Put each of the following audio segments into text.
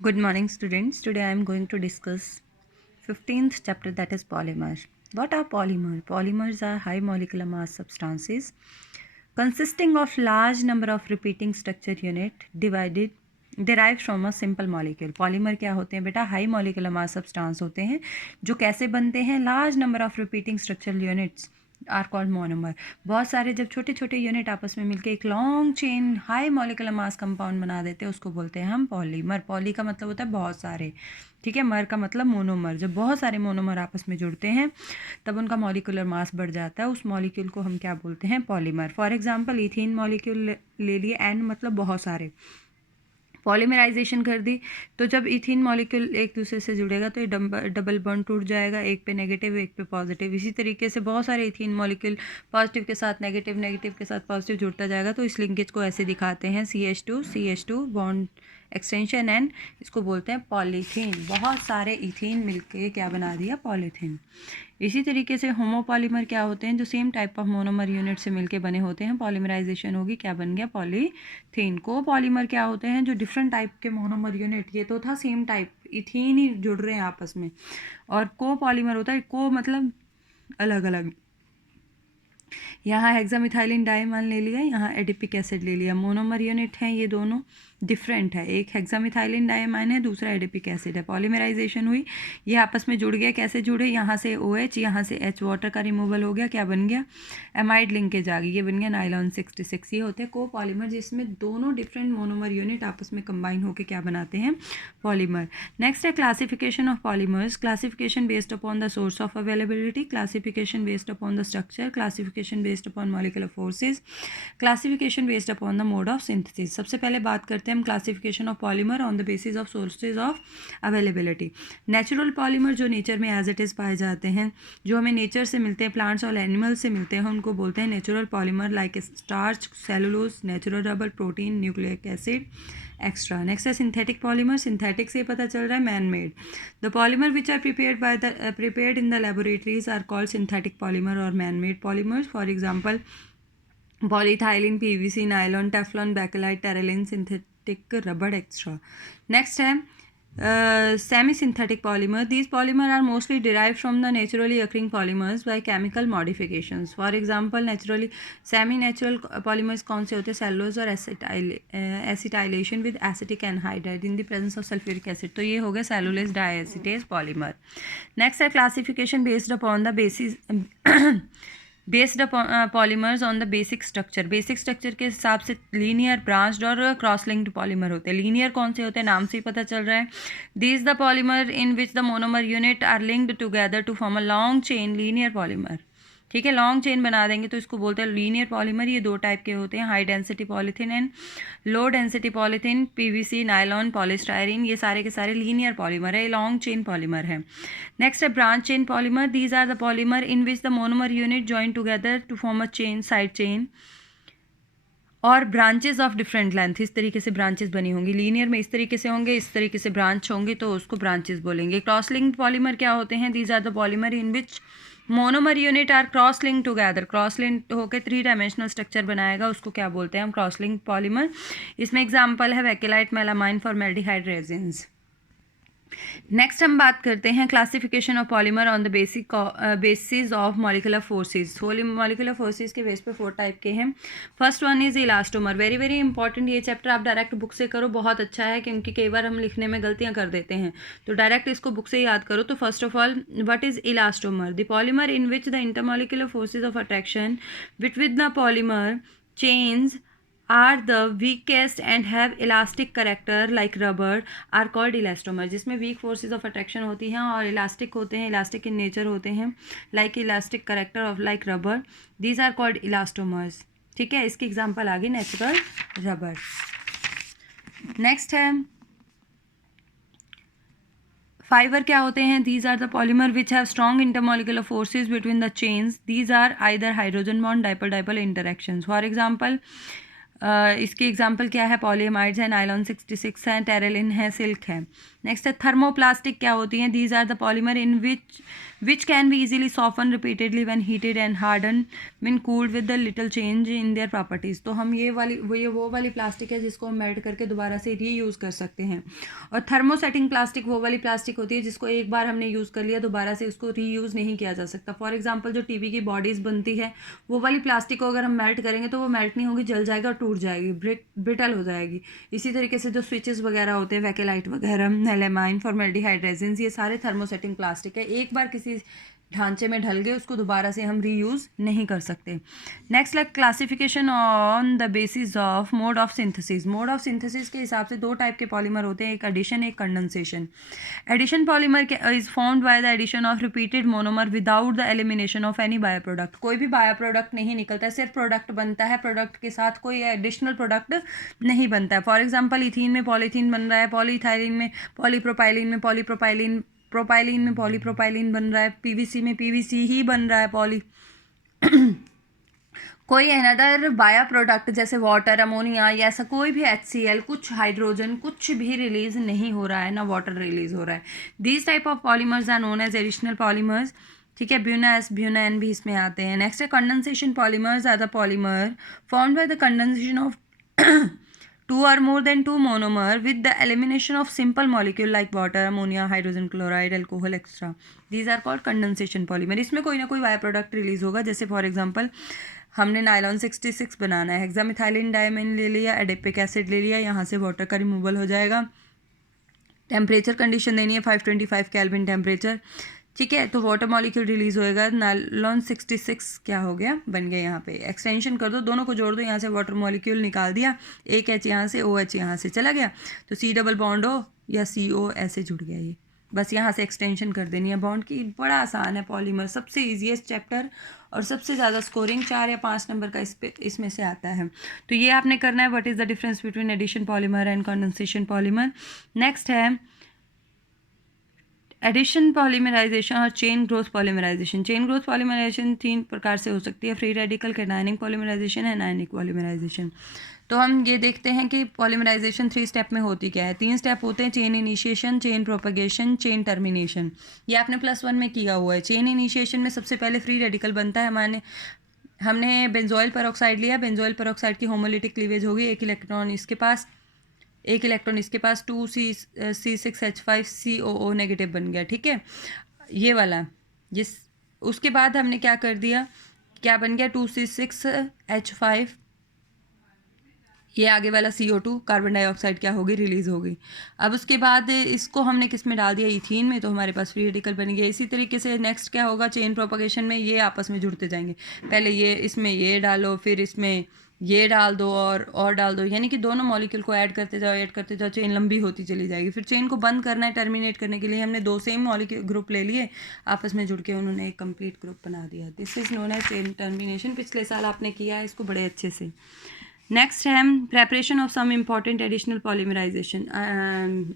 Good morning, students. Today I am going to discuss 15th chapter, that is polymer. What are polymer? Polymers are high molecular mass substances consisting of large number of repeating structure unit derived from a simple molecule. Polymer क्या होते हैं बेटा? High molecular mass substance होते हैं जो कैसे बनते हैं? Large number of repeating structural units are called monomer. बहुत सारे जब छोटे छोटे यूनिट आपस में मिलकर एक long chain high molecular mass compound बना देते हैं, उसको बोलते हैं हम पॉलीमर. पॉली का मतलब होता है बहुत सारे, ठीक है. मर का मतलब मोनोमर. जब बहुत सारे मोनोमर आपस में जुड़ते हैं तब उनका मॉलिकुलर मास बढ़ जाता है. उस मॉलिक्यूल को हम क्या बोलते हैं? Polymer. For example ethene molecule ले लिए, एन मतलब बहुत सारे. पॉलीमराइजेशन कर दी तो जब इथीन मॉलिक्यूल एक दूसरे से जुड़ेगा तो ये डबल बॉन्ड टूट जाएगा, एक पे नेगेटिव एक पे पॉजिटिव. इसी तरीके से बहुत सारे इथीन मॉलिक्यूल पॉजिटिव के साथ नेगेटिव, नेगेटिव के साथ पॉजिटिव जुड़ता जाएगा. तो इस लिंकेज को ऐसे दिखाते हैं CH2 बॉन्ड एक्सटेंशन, एंड इसको बोलते हैं पॉलीथीन. बहुत सारे इथीन मिलके क्या बना दिया? पॉलीथीन. इसी तरीके से होमोपॉलीमर क्या होते हैं? जो same type of monomer unit से मिलके बने होते हैं. पॉलीमराइजेशन होगी, क्या बन गया? पॉलीथीन. कोपॉलीमर क्या होते हैं? जो डिफरेंट टाइप के मोनोमर यूनिट, ये तो था सेम टाइप, इथीन ही जुड़ रहे हैं आपस में. और कोपॉलीमर होता है, को मतलब अलग अलग. यहाँ हेक्सामिथाइलिन डाइमर ले लिया, यहाँ एडिपिक एसिड ले लिया. मोनोमर यूनिट हैं ये दोनों, डिफरेंट है. एक हेक्सामिथाइलिन डाइमाइन है, दूसरा एडिपिक एसिड है. पॉलीमराइजेशन हुई, ये आपस में जुड़ गया. कैसे जुड़े? यहाँ से OH, यहाँ से H, वाटर का रिमूवल हो गया. क्या बन गया? एमाइड लिंकेज आ गई, ये बन गया नाइलॉन 66. ये होते हैं कोपॉलीमर, जिसमें दोनों डिफरेंट मोनोमर यूनिट आपस में कंबाइन होकर क्या बनाते हैं? पॉलीमर. नेक्स्ट है classification of polymers. Classification based upon the source of availability, classification based upon the structure, classification based upon molecular forces, classification based upon the mode of synthesis. सबसे पहले बात करते हैं हम classification of polymer on the basis of sources of availability. Natural polymer जो nature में as it is पाए जाते हैं, जो हमें नेचर से मिलते हैं, प्लांट्स और एनिमल्स से मिलते हैं, उनको बोलते हैं natural polymer. Like starch, cellulose, natural rubber, protein, nucleic acid, extra. Next है सिंथेटिक पॉलीमर. सिंथेटिक से पता चल रहा है man made. The polymer which are prepared in the laboratories are called synthetic polymer और man made polymers. For example polyethylene, PVC, nylon, teflon, bakelite, terylene, synthetic rubber, extra. Next है semi-synthetic polymer. These polymers are mostly derived from the naturally occurring polymers by chemical modifications. For example, semi-natural polymers कौन से होते हैं? cellulose और acetylation with acetic anhydride in the presence of sulfuric acid. तो ये हो गया cellulose diacetase polymer. Next है classification based upon the based polymers on the basic structure. Basic structure के हिसाब से लीनियर, ब्रांच्ड और क्रॉस लिंक्ड पॉलीमर होते हैं. लीनियर कौन से होते हैं? नाम से ही पता चल रहा है. These the polymer in which the monomer unit are linked together to form a long chain, linear polymer. ठीक है, लॉन्ग चेन बना देंगे तो इसको बोलते हैं लीनियर पॉलीमर. ये दो टाइप के होते हैं, high density polythene and low density polythene. PVC, nylon, polystyrene, ये सारे के सारे लीनियर पॉलीमर है, लॉन्ग चेन पॉलीमर है. नेक्स्ट है branch chain polymer. These are the polymer in which the monomer unit join together to form a chain, side chain और branches of different length. इस तरीके से ब्रांचेस बनी होंगी. Linear में इस तरीके से होंगे, इस तरीके से ब्रांच होंगे तो उसको ब्रांचेस बोलेंगे. क्रॉस लिंक्ड पॉलीमर क्या होते हैं? These are the polymer in which monomer unit are cross link together. Cross link होकर 3 डायमेंशनल स्ट्रक्चर बनाएगा, उसको क्या बोलते हैं हम? Cross link polymer. इसमें एग्जाम्पल है वैकेलाइट, मेलामाइन, फॉर्मेल्डिहाइड रेजिन्स. नेक्स्ट हम बात करते हैं classification of polymer on the basis of molecular forces. Molecular forces के बेस पे 4 टाइप के हैं. First one is elastomer. Very very important. ये चैप्टर आप डायरेक्ट बुक से करो, बहुत अच्छा है, क्योंकि कई बार हम लिखने में गलतियां कर देते हैं, तो डायरेक्ट इसको बुक से याद करो. तो first of all, what is elastomer? The polymer in which the intermolecular forces of attraction between the polymer chains are the weakest and have elastic character like rubber are called elastomer. जिसमें weak forces of attraction होती हैं और elastic होते हैं, elastic in nature होते हैं, like elastic character of like rubber. These are called elastomers. ठीक है, इसकी एग्जाम्पल आ गई नेचुरल रबर. नेक्स्ट है फाइबर. क्या होते हैं? These are the polymer which have strong intermolecular forces between the chains. These are either hydrogen bond, dipole dipole interactions. For example इसकी एग्जांपल क्या है, पॉलीएमाइड्स है, नायलॉन 66 है, टेरेलिन है, सिल्क है। नेक्स्ट है थर्मोप्लास्टिक क्या होती हैं, these are the polymer in which can be easily soften repeatedly when heated and harden when cooled with the little change in their properties. तो हम ये वो वाली प्लास्टिक है जिसको हम मेल्ट करके दोबारा से रीयूज़ कर सकते हैं। और थर्मोसेटिंग प्लास्टिक वो वाली प्लास्टिक होती है जिसको एक बार हमने यूज़ कर लिया दोबारा से उसको रीयूज़ नहीं किया जा सकता। फॉर एग्जाम्पल जो टीवी की बॉडीज़ बनती है वो वाली प्लास्टिक को अगर हम मेल्ट करेंगे तो वो मेल्ट नहीं होगी, जल जाएगा और टूट जाएगी, ब्रिटल हो जाएगी। इसी तरीके से जो स्विचेस वगैरह होते हैं, वैकेलाइट वगैरह, मेलामाइन, फॉर्मेल्डिहाइड रेजिन्स, ये सारे थर्मोसेटिंग प्लास्टिक है, एक बार किसी ढांचे में ढल गए उसको दोबारा से हम रीयूज़ नहीं कर सकते। Next like classification on the basis of mode of synthesis. Mode of synthesis के हिसाब से दो टाइप के पॉलीमर होते हैं, एक एडिशन, एक condensation. Addition polymer is formed by the addition of repeated monomer without the elimination of any bio product. कोई भी बायो प्रोडक्ट नहीं निकलता है, सिर्फ प्रोडक्ट बनता है, प्रोडक्ट के साथ कोई एडिशनल प्रोडक्ट नहीं बनता है। फॉर एग्जाम्पल इथीन में पॉलीथीन बन रहा है, पॉलीइथाइलिन में पॉलीप्रोपाइलिन में पॉलीप्रोपाइलिन, प्रोपाइलिन में पॉलीप्रोपाइलिन बन रहा है, पीवीसी में पीवीसी ही बन रहा है, पॉली कोई अनदर बायो प्रोडक्ट जैसे वाटर, अमोनिया या ऐसा कोई भी HCl, कुछ हाइड्रोजन, कुछ भी रिलीज नहीं हो रहा है, ना वाटर रिलीज हो रहा है। These type of polymers are known as additional polymers. ठीक है, ब्यूनास, ब्यूनान भी इसमें आते हैं। नेक्स्ट है condensation polymers are the polymer formed by the condensation of two or more than two monomer with the elimination of simple molecule like water, ammonia, hydrogen chloride, alcohol, etc. These are called condensation polymer. इसमें कोई ना कोई bio product release होगा, जैसे for example हमने nylon 66 बनाना है, hexamethylene diamine ले लिया, एडेपिक एसिड ले लिया, यहाँ से वाटर का रिमूवल हो जाएगा। टेम्परेचर कंडीशन देनी है 525 केल्विन टेम्परेचर। ठीक है, तो वाटर मॉलिक्यूल रिलीज होएगा, नायलॉन 66 क्या हो गया, बन गया। यहाँ पे एक्सटेंशन कर दो, दोनों को जोड़ दो, यहाँ से वाटर मॉलिक्यूल निकाल दिया, एक H यहाँ से, OH यहाँ से चला गया, तो C डबल बॉन्ड हो या CO ऐसे जुड़ गया। ये बस यहाँ से एक्सटेंशन कर देनी है बॉन्ड की। बड़ा आसान है पॉलीमर, सबसे ईजीएस्ट चैप्टर और सबसे ज़्यादा स्कोरिंग 4 या 5 नंबर का इसमें से आता है। तो ये आपने करना है, what is the difference between addition polymer and condensation polymer. Next है एडिशन पॉलीमराइजेशन और chain growth polymerization. Chain growth polymerization 3 प्रकार से हो सकती है, free radical, cationic polymerization, anionic polymerization. तो हम ये देखते हैं कि पॉलीमराइजेशन 3 स्टेप में होती क्या है। 3 स्टेप होते हैं, chain initiation, chain propagation, chain termination. ये आपने +1 में किया हुआ है। चेन इनिशिएशन में सबसे पहले फ्री रेडिकल बनता है, हमने बेंजोइल पेरोक्साइड लिया, बेंजोइल पेरोक्साइड की होमोलिटिक क्लीवेज होगी, एक इलेक्ट्रॉन इसके पास, एक इलेक्ट्रॉन इसके पास, 2C6H5COO नेगेटिव बन गया। ठीक है, ये वाला जिस उसके बाद हमने क्या कर दिया, क्या बन गया, 2C6H5, ये आगे वाला CO2 कार्बन डाइऑक्साइड क्या होगी, रिलीज होगी। अब उसके बाद इसको हमने किस में डाल दिया, इथीन में, तो हमारे पास फ्री रेडिकल बन गया। इसी तरीके से नेक्स्ट क्या होगा, चेन प्रोपगेशन में ये आपस में जुड़ते जाएंगे, पहले ये इसमें ये डालो, फिर इसमें ये डाल दो और डाल दो, यानी कि दोनों मॉलिक्यूल को ऐड करते जाओ, चेन लंबी होती चली जाएगी। फिर चेन को बंद करना है, टर्मिनेट करने के लिए हमने 2 सेम मॉलिक्यूल ग्रुप ले लिए, आपस में जुड़ के उन्होंने एक कंप्लीट ग्रुप बना दिया। This is known as chain termination. पिछले साल आपने किया है इसको बड़े अच्छे से। नेक्स्ट है preparation of some important additional polymerization.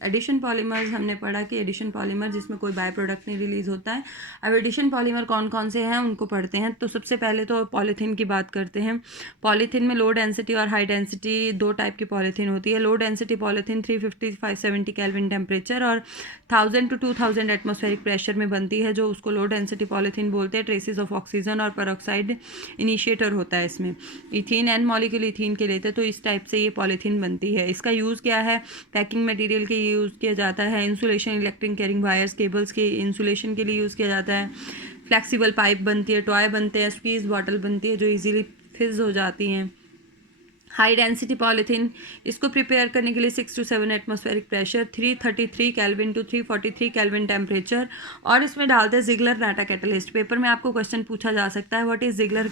Addition polymers हमने पढ़ा कि एडिशन पॉलीमर जिसमें कोई बाय प्रोडक्ट नहीं रिलीज होता है। अब एडिशन पॉलीमर कौन कौन से हैं उनको पढ़ते हैं। तो सबसे पहले तो पॉलीथीन की बात करते हैं। पॉलीथीन में लो डेंसिटी और हाई डेंसिटी 2 टाइप की पॉलीथीन होती है। लो डेंसिटी पॉलीथीन 350-570 केल्विन टेम्परेचर और 1000 to 2000 एटमॉस्फेरिक प्रेशर में बनती है, जो उसको लो डेंसिटी पॉलीथीन बोलते हैं। ट्रेसेस ऑफ ऑक्सीजन और पेरोक्साइड इनिशिएटर होता है इसमें। इथीन एंड मॉलिक्यूल इथीन के लेते हैं, तो इस टाइप से ये पॉलीथीन बनती है। इसका यूज़ क्या है, पैकिंग मटेरियल के यूज़ किया जाता है। Insulation, electric carrying wires, cables के इंसुलेशन के लिए यूज़ किया जाता है। फ्लेक्सिबल पाइप बनती है, टॉय बनते हैं, स्क्वीज बॉटल बनती है जो इजीली फिज हो जाती हैं। हाई डेंसिटी पॉलीथीन, इसको प्रिपेयर करने के लिए 6 to 7 atmospheric pressure, 333 kelvin to 343 kelvin temperature, और इसमें डालते हैं जिगलर नाटा कैटलिस्ट। पेपर में आपको क्वेश्चन पूछा जा सकता है, what is Ziegler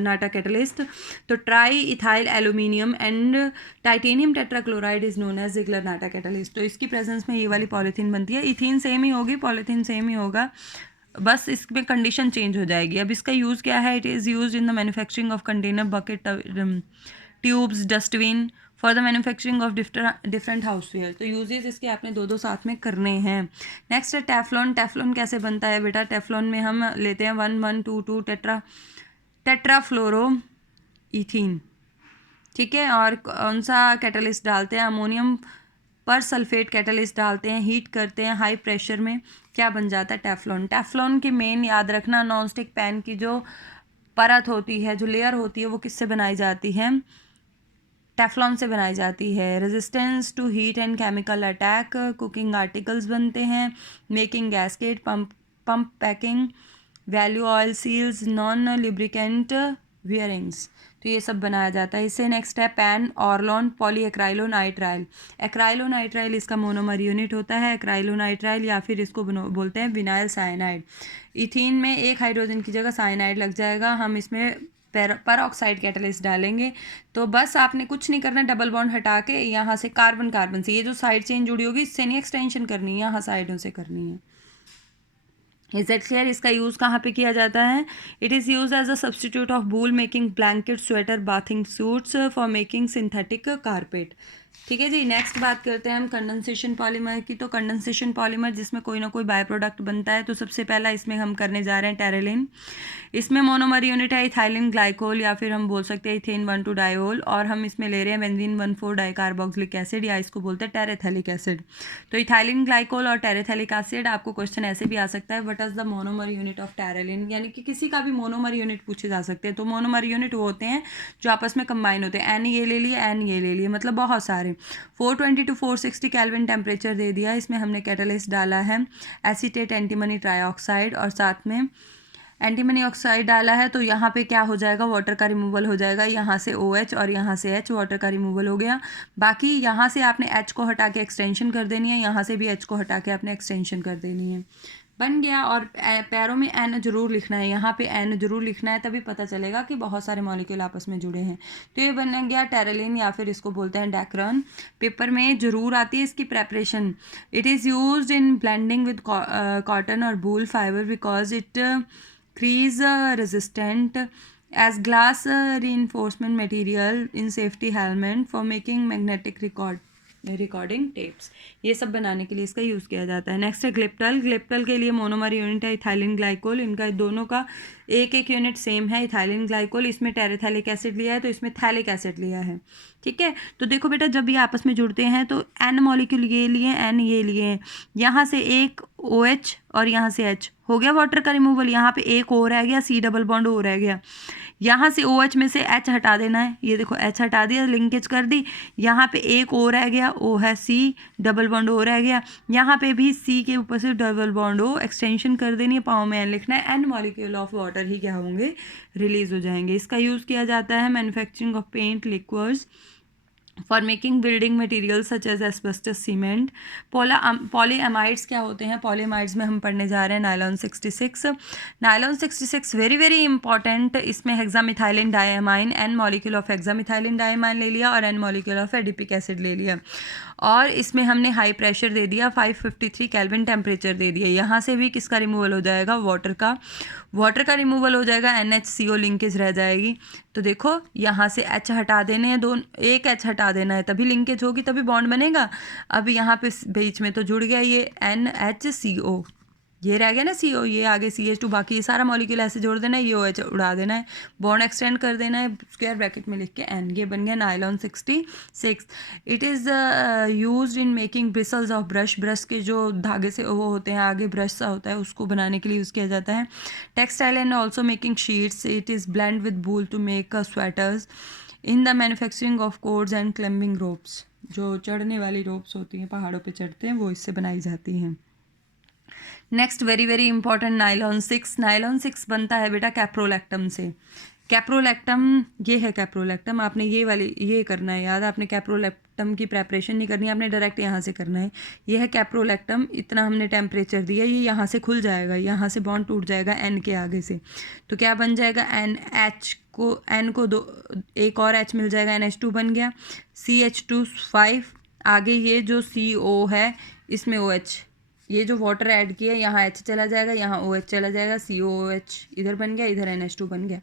Natta catalyst. तो triethyl aluminium and titanium tetrachloride is known as Ziegler Natta catalyst. तो इसकी प्रेजेंस में ये वाली पॉलीथीन बनती है। इथीन सेम ही होगी, पॉलीथीन सेम ही होगा, बस इसमें कंडीशन चेंज हो जाएगी। अब इसका यूज़ क्या है, it is use in the manufacturing of container, bucket, tubes, dustbin, for the manufacturing of different houseware. तो यूजेस इसके आपने 2-2 साथ में करने हैं। नेक्स्ट है टेफ्लॉन। टेफ्लॉन कैसे बनता है बेटा, टेफ्लॉन में हम लेते हैं 1,1,2,2 टेट्राफ्लोरो इथीन। ठीक है। और कौन सा कैटलिस्ट डालते हैं, अमोनियम पर सल्फेट कैटलिस्ट डालते हैं, हीट करते हैं हाई प्रेशर में, क्या बन जाता है, टेफ्लॉन। टेफ्लॉन की मेन याद रखना, नॉन स्टिक पैन की जो परत होती है, जो लेयर होती है, वो किससे बनाई जाती है, टेफ्लॉन से बनाई जाती है। Resistance to heat and chemical attack, cooking articles बनते हैं, making gasket, pump packing, value oil seals, non lubricant bearings, तो ये सब बनाया जाता है इससे। नेक्स्ट है पैन ऑर्लॉन पॉलीएक्राइलोनाइट्राइल। एक्राइलोनाइट्राइल इसका मोनोमर यूनिट होता है, एक्राइलोनाइट्राइल, या फिर इसको बोलते हैं विनाइल साइनाइड। इथीन में एक हाइड्रोजन की जगह साइनाइड लग जाएगा, हम इसमें पर ऑक्साइड कैटलिस्ट डालेंगे। तो बस आपने कुछ नहीं करना, डबल बॉन्ड हटा के यहाँ से कार्बन कार्बन से, ये जो साइड चेन जुड़ी होगी इससे नहीं एक्सटेंशन करनी है, यहाँ साइडों से करनी है। Is it clear? इसका यूज़ कहाँ पे किया जाता है? It is use as a substitute of wool making blanket, sweater, bathing suits, for making synthetic carpet. ठीक है जी। नेक्स्ट बात करते हैं हम कंडेंसेशन पॉलीमर की। तो कंडेंसेशन पॉलीमर जिसमें कोई ना कोई बाय प्रोडक्ट बनता है, तो सबसे पहला इसमें हम करने जा रहे हैं टेरेलिन। इसमें मोनोमर यूनिट है इथाइलिन ग्लाइकोल, या फिर हम बोल सकते हैं इथेन 1,2 डायोल, और हम इसमें ले रहे हैं बेंजीन 1,4 डाइकार्बोक्सिलिक एसिड, या इसको बोलते हैं टेरेथेलिक एसिड। तो इथाइलिन ग्लाइकोल और टेरेथेलिक एसिड, आपको क्वेश्चन ऐसे भी आ सकता है, what is the monomer unit of terylene, यानी कि किसी का भी मोनोमर यूनिट पूछे जा सकते हैं। तो मोनोमर यूनिट वो होते हैं जो आपस में कंबाइन होते हैं, एन ये ले लिए, एन ये ले लिए, मतलब बहुत सारे। 420 to 460 केल्विन टेम्परेचर दे दिया, इसमें हमने कैटलिस्ट डाला है एसीटेट एंटीमनी ट्राईऑक्साइड, और साथ में एंटीमनी ऑक्साइड डाला है। तो यहाँ पे क्या हो जाएगा, वाटर का रिमूवल हो जाएगा, यहाँ से OH और यहाँ से H, वाटर का रिमूवल हो गया। बाकी यहाँ से आपने H को हटा के एक्सटेंशन कर देनी है, यहाँ से भी H को हटा के आपने एक्सटेंशन कर देनी है, बन गया। और पैरों में N जरूर लिखना है, यहाँ पे N जरूर लिखना है, तभी पता चलेगा कि बहुत सारे मॉलिक्यूल आपस में जुड़े हैं। तो ये बन गया टेरेलिन, या फिर इसको बोलते हैं डैक्रॉन। पेपर में जरूर आती है इसकी preparation. It is used in blending with cotton और wool fibre because it crease resistant as glass reinforcement material in safety helmet for making magnetic recording tapes, ये सब बनाने के लिए इसका यूज़ किया जाता है। नेक्स्ट है ग्लिप्टल। ग्लिप्टल के लिए मोनोमर यूनिट है इथाइलिन ग्लाइकोल, इनका दोनों का एक यूनिट सेम है, इथाइलिन ग्लाइकोल। इसमें टेरेथैलिक एसिड लिया है, तो इसमें थैलिक एसिड लिया है। ठीक है। तो देखो बेटा, जब ये आपस में जुड़ते हैं तो N मॉलिक्यूल ये लिए, N ये लिए हैं, यहाँ से एक OH और यहाँ से H, हो गया वाटर का रिमूवल। यहाँ पे एक O रह गया, C डबल बॉन्ड O रह गया, यहाँ से OH में से H हटा देना है, ये देखो H हटा दिया, लिंकेज कर दी। यहाँ पे एक O रह गया, O है C, डबल बॉन्ड O रह गया। यहाँ पे भी C के ऊपर से डबल बॉन्ड O, एक्सटेंशन कर देनी है, पाँव में N लिखना है, N मॉलिक्यूल ऑफ वाटर ही क्या होंगे, रिलीज हो जाएंगे। इसका यूज़ किया जाता है manufacturing of paint, liquids, for making building material such as asbestos cement. Polyamides क्या होते हैं, पॉलीएमाइड्स में हम पढ़ने जा रहे हैं nylon 66। Nylon 66 very very important. इसमें hexamethylene diamine, N molecule of hexamethylene diamine ले लिया, और N molecule of adipic acid ले लिया, और इसमें हमने हाई प्रेशर दे दिया, 553 केल्विन टेम्परेचर दे दिया। यहाँ से भी किसका रिमूवल हो जाएगा, वाटर का रिमूवल हो जाएगा, NHCO लिंकेज रह जाएगी। तो देखो यहाँ से H हटा देने हैं, एक H हटा देना है, तभी लिंकेज होगी, तभी बॉन्ड बनेगा। अब यहाँ पे बीच में तो जुड़ गया ये NHCO, ये रह गया ना CO, ये आगे CH2, बाकी ये सारा मॉलिक्यूल ऐसे जोड़ देना है, ये OH उड़ा देना है, बॉन्ड एक्सटेंड कर देना है, स्क्वायर ब्रैकेट में लिख के N, ये बन गया nylon 66। It is used in making bristles of brush, brush के जो धागे से वो होते हैं, आगे ब्रश सा होता है, उसको बनाने के लिए यूज़ किया जाता है। Textile and also making sheets, it is blend with wool to make sweaters, in the manufacturing of cords and climbing ropes, जो चढ़ने वाली रोप्स होती हैं, पहाड़ों पे चढ़ते हैं, वो इससे बनाई जाती हैं। Next very very important nylon 6। Nylon 6 बनता है बेटा कैप्रोलैक्टम से। कैप्रोलैक्टम, ये है कैप्रोलैक्टम, आपने ये करना है याद, आपने कैप्रोलैक्टम की प्रेपरेशन नहीं करनी है, आपने डायरेक्ट यहाँ से करना है। ये है कैप्रोलैक्टम, इतना हमने टेम्परेचर दिया, ये यहाँ से खुल जाएगा, यहाँ से बॉन्ड टूट जाएगा N के आगे से, तो क्या बन जाएगा, N को एक और H मिल जाएगा, NH2 बन गया, CH2 5, आगे ये जो CO है इसमें OH, ये जो वाटर ऐड किया यहाँ H चला जाएगा, यहाँ OH चला जाएगा, COOH इधर बन गया, इधर NH2 बन गया।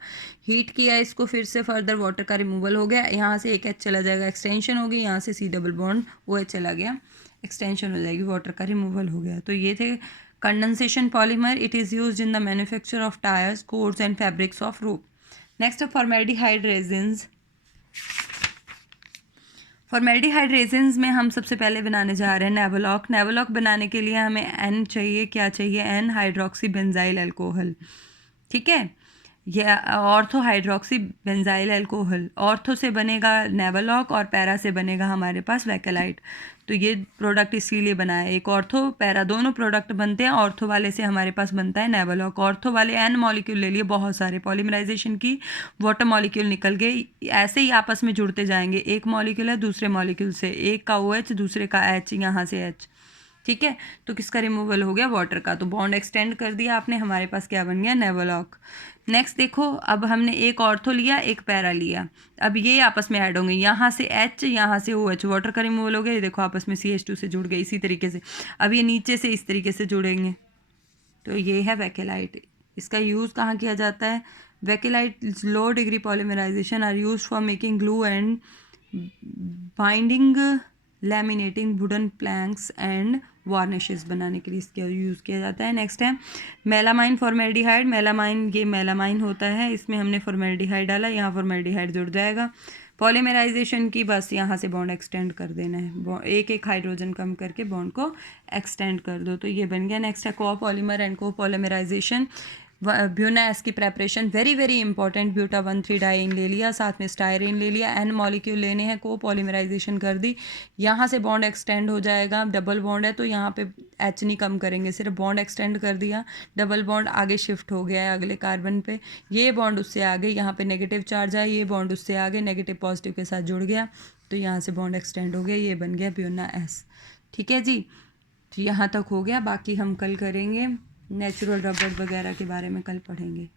हीट किया इसको, फिर से फर्दर वाटर का रिमूवल हो गया, यहाँ से एक H चला जाएगा, एक्सटेंशन होगी, यहाँ से C डबल बॉन्ड OH चला गया, एक्सटेंशन हो जाएगी, वाटर का रिमूवल हो गया। तो ये थे condensation polymer. It is used in the manufacture of tyres, codes and fabrics of rope. Next formaldehyde resins. Formaldehyde resins में हम सबसे पहले बनाने जा रहे हैं नेवलॉक। नेवलॉक बनाने के लिए हमें एन चाहिए, क्या चाहिए, एन हाइड्रोक्सी बेंजाइल अल्कोहल, ठीक है, यह ortho hydroxy benzyl alcohol. Ortho से बनेगा नेवलॉक और पैरा से बनेगा हमारे पास वैकेलाइट। तो ये प्रोडक्ट इसीलिए बना है, एक ऑर्थो पैरा दोनों प्रोडक्ट बनते हैं। ऑर्थो वाले से हमारे पास बनता है नेवलॉक। ऑर्थो वाले एन मॉलिक्यूल ले लिए, बहुत सारे पॉलीमराइजेशन की, वाटर मॉलिक्यूल निकल गए, ऐसे ही आपस में जुड़ते जाएंगे। एक मॉलिक्यूल है दूसरे मॉलिक्यूल से, एक का OH दूसरे का H, यहाँ से H, ठीक है। तो किसका रिमूवल हो गया, वाटर का। तो बॉन्ड एक्सटेंड कर दिया आपने, हमारे पास क्या बन गया, नेवलॉक। नेक्स्ट देखो, अब हमने एक ऑर्थो लिया, एक पैरा लिया, अब ये आपस में ऐड होंगे, यहाँ से H, यहाँ से OH, वाटर का रिमूवल हो गया, ये देखो आपस में CH2 से जुड़ गए। इसी तरीके से अब ये नीचे से इस तरीके से जुड़ेंगे। तो ये है वैकेलाइट। इसका यूज़ कहाँ किया जाता है, bakelite low degree polymerisation are use for making glue and binding laminating wooden planks and varnishes बनाने के लिए इसका यूज़ किया जाता है। नेक्स्ट है मेलामाइन फॉर्मेल्डिहाइड। मेलामाइन, ये मेलामाइन होता है, इसमें हमने फॉर्मेल्डिहाइड डाला, यहाँ फॉर्मेल्डिहाइड जुड़ जाएगा। पॉलीमराइजेशन की बस यहाँ से बॉन्ड एक्सटेंड कर देना है, एक एक हाइड्रोजन कम करके बॉन्ड को एक्सटेंड कर दो, तो ये बन गया। नेक्स्ट है copolymer and copolymerization. Buna S की preparation very very important. Buta 1,3 diene ले लिया, साथ में स्टायरीन ले लिया, एन मॉलिक्यूल लेने हैं, को पॉलीमराइजेशन कर दी, यहाँ से बॉन्ड एक्सटेंड हो जाएगा। डबल बॉन्ड है तो यहाँ पे H नहीं कम करेंगे, सिर्फ बॉन्ड एक्सटेंड कर दिया, डबल बॉन्ड आगे शिफ्ट हो गया है अगले कार्बन पे, ये बॉन्ड उससे आगे, यहाँ पे नेगेटिव चार्ज है, ये बॉन्ड उससे आगे नेगेटिव पॉजिटिव के साथ जुड़ गया, तो यहाँ से बॉन्ड एक्सटेंड हो गया, ये बन गया ब्यूना एस, ठीक है जी। तो यहाँ तक हो गया, बाकी हम कल करेंगे, नेचुरल रबड़ वगैरह के बारे में कल पढ़ेंगे।